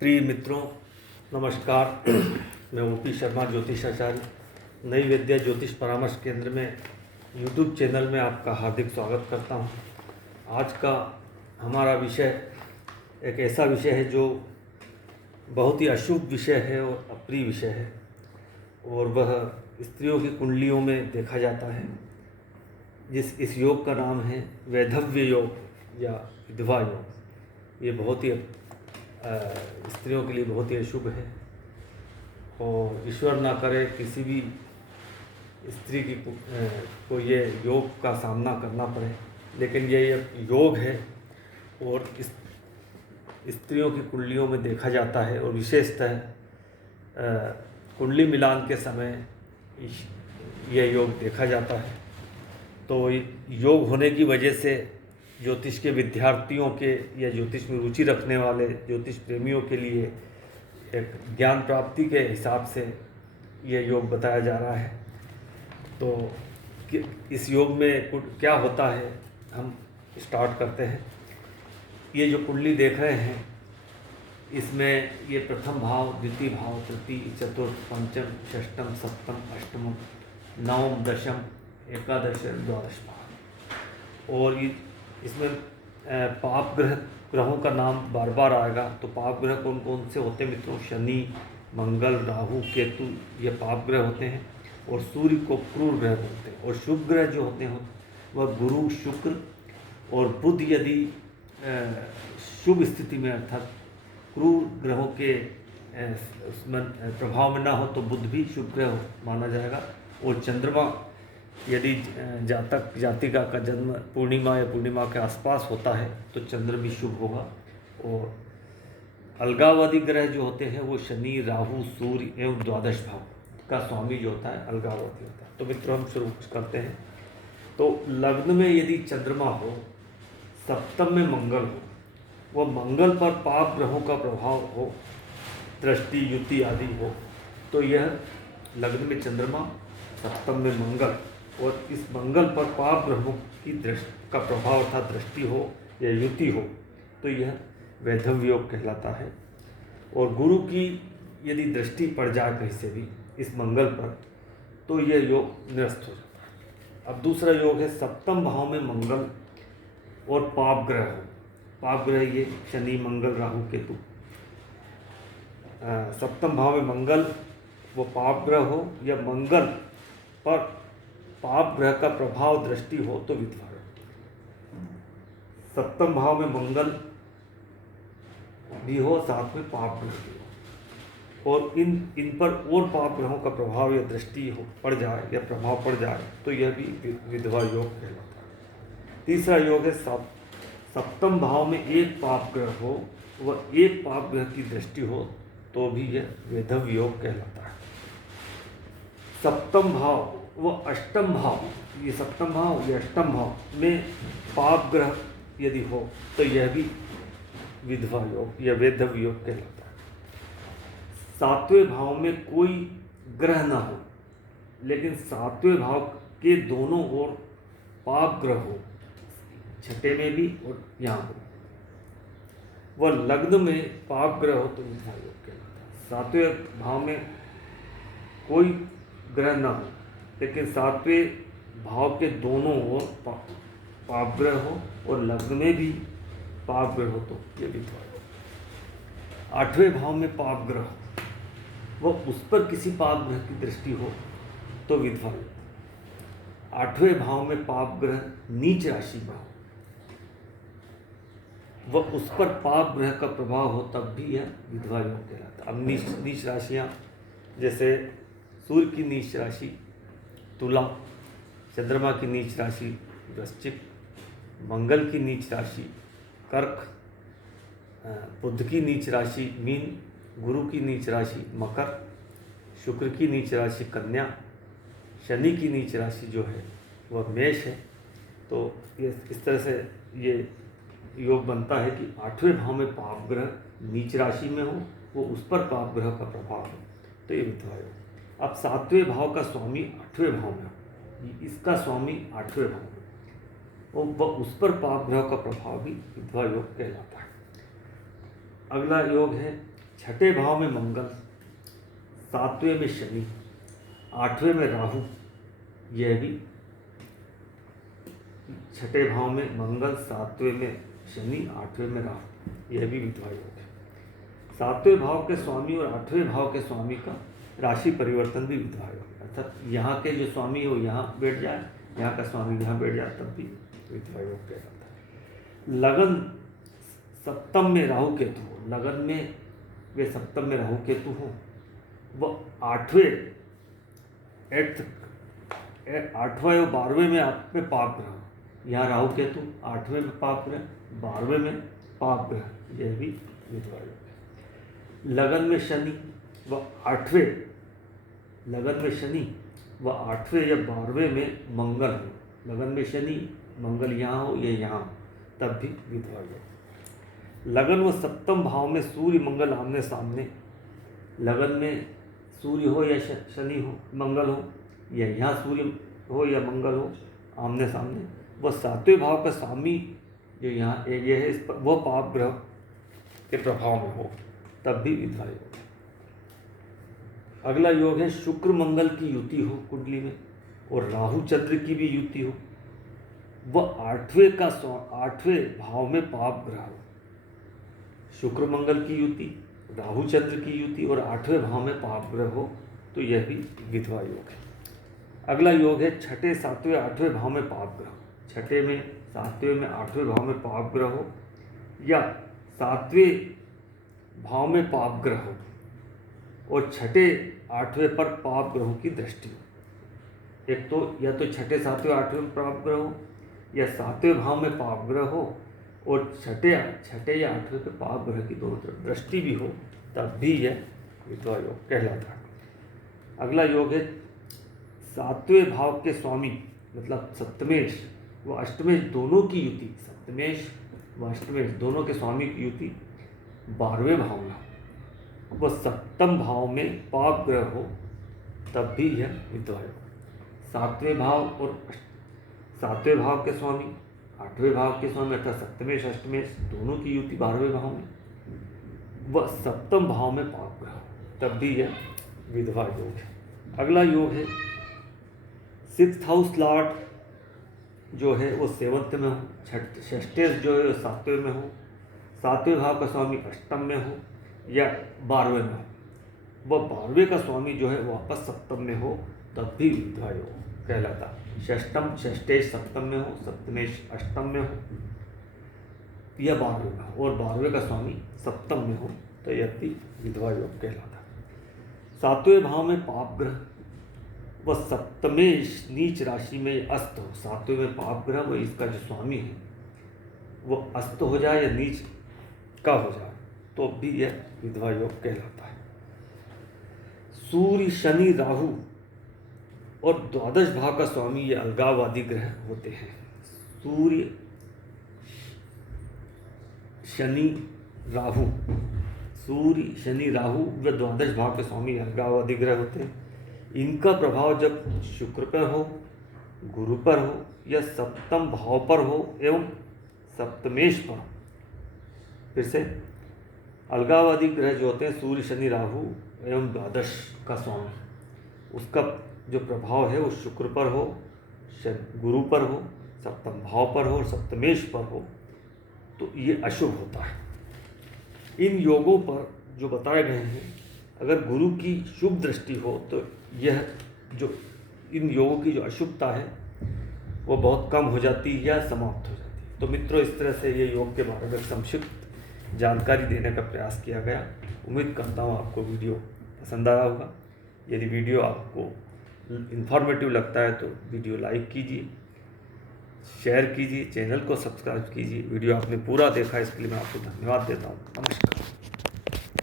प्रिय मित्रों, नमस्कार। मैं ओपी शर्मा ज्योतिषाचार्य नई विद्या ज्योतिष परामर्श केंद्र में यूट्यूब चैनल में आपका हार्दिक स्वागत करता हूं। आज का हमारा विषय एक ऐसा विषय है जो बहुत ही अशुभ विषय है और अप्रिय विषय है, और वह स्त्रियों की कुंडलियों में देखा जाता है। इस योग का नाम है वैधव्य योग या विधवा योग। ये बहुत ही स्त्रियों के लिए बहुत ही अशुभ है, और ईश्वर ना करे किसी भी स्त्री को ये योग का सामना करना पड़े, लेकिन ये योग है और इस स्त्रियों की कुंडलियों में देखा जाता है। और विशेषतः कुंडली मिलान के समय यह योग देखा जाता है। तो योग होने की वजह से ज्योतिष के विद्यार्थियों के या ज्योतिष में रुचि रखने वाले ज्योतिष प्रेमियों के लिए एक ज्ञान प्राप्ति के हिसाब से यह योग बताया जा रहा है। तो इस योग में क्या होता है, हम स्टार्ट करते हैं। ये जो कुंडली देख रहे हैं, इसमें ये प्रथम भाव, द्वितीय भाव, तृतीय, चतुर्थ, पंचम, षष्टम, सप्तम, अष्टम, नवम, दशम, एकादश, द्वादश भाव। और इसमें पाप ग्रहों का नाम बार बार आएगा। तो पाप ग्रह कौन कौन से होते हैं मित्रों? शनि, मंगल, राहु, केतु, ये पाप ग्रह होते हैं। और सूर्य को क्रूर ग्रह बोलते हैं। और शुभ ग्रह जो होते हैं वह गुरु, शुक्र और बुध। यदि शुभ स्थिति में अर्थात क्रूर ग्रहों के उसमें प्रभाव में ना हो तो बुध भी शुभ ग्रह माना जाएगा। और चंद्रमा, यदि जातिका का जन्म पूर्णिमा या पूर्णिमा के आसपास होता है तो चंद्र भी शुभ होगा। और अलगावधि ग्रह जो होते हैं वो शनि, राहु, सूर्य एवं द्वादश भाव का स्वामी जो होता है अलगावधि होता है। तो मित्रों, हम शुरू करते हैं। तो लग्न में यदि चंद्रमा हो, सप्तम में मंगल हो, वह मंगल पर पाप ग्रहों का प्रभाव हो, दृष्टि, युति आदि हो, तो यह लग्न में चंद्रमा, सप्तम में मंगल और इस मंगल पर पाप ग्रहों की दृष्टि का प्रभाव अर्थात दृष्टि हो या युति हो, तो यह वैधव्य योग कहलाता है। और गुरु की यदि दृष्टि पड़ जाए कहीं से भी इस मंगल पर, तो यह योग निरस्त हो जाता है। अब दूसरा योग है सप्तम भाव में मंगल और पाप ग्रह हो। पाप ग्रह ये शनि, मंगल, राहु, केतु। सप्तम भाव में मंगल वो पाप ग्रह हो या मंगल पर पाप ग्रह का प्रभाव दृष्टि हो तो विधवा योग। सप्तम भाव में मंगल भी हो, साथ में पाप ग्रह भी हो, और इन पर और पाप ग्रहों का प्रभाव या दृष्टि हो पड़ जाए या प्रभाव पड़ जाए तो यह भी विधवा योग कहलाता है। तीसरा योग है सप्तम भाव में एक पाप ग्रह हो व एक पाप ग्रह की दृष्टि हो तो भी यह वैधव्य योग कहलाता है। सप्तम भाव व अष्टम भाव, ये सप्तम भाव या अष्टम भाव में पाप ग्रह यदि हो तो यह भी विधवा योग या वैधव्य योग कहलाता है। सातवें भाव में कोई ग्रह न हो, लेकिन सातवें भाव के दोनों ओर पाप ग्रह हो, छठे में भी और यहाँ हो, वह लग्न में पाप ग्रह हो तो विधवा योग कहलाता है। सातवें भाव में कोई ग्रह न हो, लेकिन सातवें भाव के दोनों ओर पाप ग्रह हो और लग्न में भी पाप ग्रह हो तो ये विधवा योग। आठवें भाव में पाप ग्रह हो वह उस पर किसी पाप ग्रह की दृष्टि हो तो विधवा योग। आठवें भाव में पाप ग्रह नीच राशि में हो, वह उस पर पाप ग्रह का प्रभाव हो तब भी यह विधवा योग कहलाता है। अब नीच राशियाँ जैसे सूर्य की नीच राशि तुला, चंद्रमा की नीच राशि वृश्चिक, मंगल की नीच राशि कर्क, बुध की नीच राशि मीन, गुरु की नीच राशि मकर, शुक्र की नीच राशि कन्या, शनि की नीच राशि जो है वह मेष है। तो ये इस तरह से ये योग बनता है कि आठवें भाव में पाप ग्रह नीच राशि में हो, वो उस पर पाप ग्रह का प्रभाव हो तो ये विधवा योग। अब सातवें भाव का स्वामी आठवें भाव में हो, इसका स्वामी आठवें भाव में हो, उस पर पाप ग्रह का प्रभाव भी विधवा योग कहलाता है। अगला योग है छठे भाव में मंगल, सातवें में शनि, आठवें में राहु, यह भी छठे भाव में मंगल, सातवें में शनि, आठवें में राहु, यह भी विधवा योग है। सातवें भाव के स्वामी और आठवें भाव के स्वामी का राशि परिवर्तन भी विधवा योग है। अर्थात यहाँ के जो स्वामी हो यहाँ बैठ जाए, यहाँ का स्वामी यहाँ बैठ जाए, तब भी विधवा योग कहलाता है। लगन सप्तम में राहु केतु हो, लगन में वे सप्तम में राहु केतु हो, वह आठवें और 12वें में आप में पाप ग्रह, यहाँ राहु केतु 8वें में पाप ग्रह, 12वें में पाप ग्रह, यह भी विधवा योग है। लगन में शनि व 8वें, लगन में शनि व 8वें या 12वें में मंगल हो, लगन में शनि मंगल यहाँ हो या यहाँ, तब भी विधवा योग। लगन व सप्तम भाव में सूर्य मंगल आमने सामने, लगन में सूर्य हो या शनि हो, मंगल हो, या यहाँ सूर्य हो या मंगल हो आमने सामने, वह सातवें भाव का स्वामी जो यहाँ ये है, इस पर वह पाप ग्रह के प्रभाव में हो, तब भी विधवा योग है। अगला योग है शुक्र मंगल की युति हो कुंडली में और राहु चंद्र की भी युति हो, वह आठवें भाव में पाप ग्रह हो। शुक्र मंगल की युति, राहु चंद्र की युति और 8वें भाव में पाप ग्रह हो, तो यह भी विधवा योग है। अगला योग है छठे, सातवें, 8वें भाव में पाप ग्रह, छठे में, 7वें में, 8वें भाव में पाप ग्रह हो, या 7वें भाव में पाप ग्रह हो और छठे 8वें पर पाप ग्रहों की दृष्टि हो। एक तो या तो छठे, 7वें, 8वें में पाप ग्रह हो, या 7वें भाव में पाप ग्रह हो और छठे या 8वें पे पाप ग्रह की दोनों तरफ दृष्टि भी हो, तब भी यह विधवा योग कहलाता है। अगला योग है 7वें भाव के स्वामी मतलब सप्तमेश व अष्टमेश दोनों की युति, सप्तमेश व अष्टमेश दोनों के स्वामी की युति 12वें भाव में हो, वह सप्तम भाव में पाप ग्रह हो, तब भी यह विधवा योग। 7वें भाव और 7वें भाव के स्वामी, 8वें भाव के स्वामी अर्थात सप्तमेश अष्टमेश दोनों की युति 12वें भाव में, वह सप्तम भाव में पाप ग्रह हो, तब भी यह विधवा योग है। अगला योग है 6th हाउस लॉर्ड जो है वो 7th में हो, षष्ठेश जो है वो 7वें में हो, 7वें भाव का स्वामी अष्टम में हो या 12वें में हो, वह 12वें का स्वामी जो है वापस सप्तम में हो, तब भी विधवा योग कहलाता। षष्ठेश सप्तम में हो, सप्तमेश अष्टम में हो या 12वें में हो और 12वें का स्वामी सप्तम में हो, तो यह भी विधवा योग कहलाता। 7वें भाव में पाप ग्रह वह सप्तमेश नीच राशि में अस्त हो, 7वें में पाप ग्रह वह इसका जो स्वामी है वो अस्त हो जाए या नीच का हो जाए, तो भी यह विधवा योग कहलाता है। सूर्य, शनि, राहु और द्वादश भाव का स्वामी ये अलगाववादी ग्रह होते हैं। सूर्य, शनि, राहु, सूर्य, शनि, राहु व द्वादश भाव के स्वामी अलगाववादी ग्रह होते हैं। इनका प्रभाव जब शुक्र पर हो, गुरु पर हो या सप्तम भाव पर हो एवं सप्तमेश पर हो, फिर से अलगाववादी ग्रह जो होते हैं सूर्य, शनि, राहु एवं द्वादश का स्वामी, उसका जो प्रभाव है वो शुक्र पर हो, गुरु पर हो, सप्तम भाव पर हो और सप्तमेश पर हो, तो ये अशुभ होता है। इन योगों पर जो बताए गए हैं, अगर गुरु की शुभ दृष्टि हो तो यह जो इन योगों की जो अशुभता है वो बहुत कम हो जाती है या समाप्त हो जाती है। तो मित्रों, इस तरह से ये योग के बारे में संक्षिप्त जानकारी देने का प्रयास किया गया। उम्मीद करता हूँ आपको वीडियो पसंद आया होगा। यदि वीडियो आपको इन्फॉर्मेटिव लगता है तो वीडियो लाइक कीजिए, शेयर कीजिए, चैनल को सब्सक्राइब कीजिए। वीडियो आपने पूरा देखा इसके लिए मैं आपको धन्यवाद देता हूँ। नमस्कार।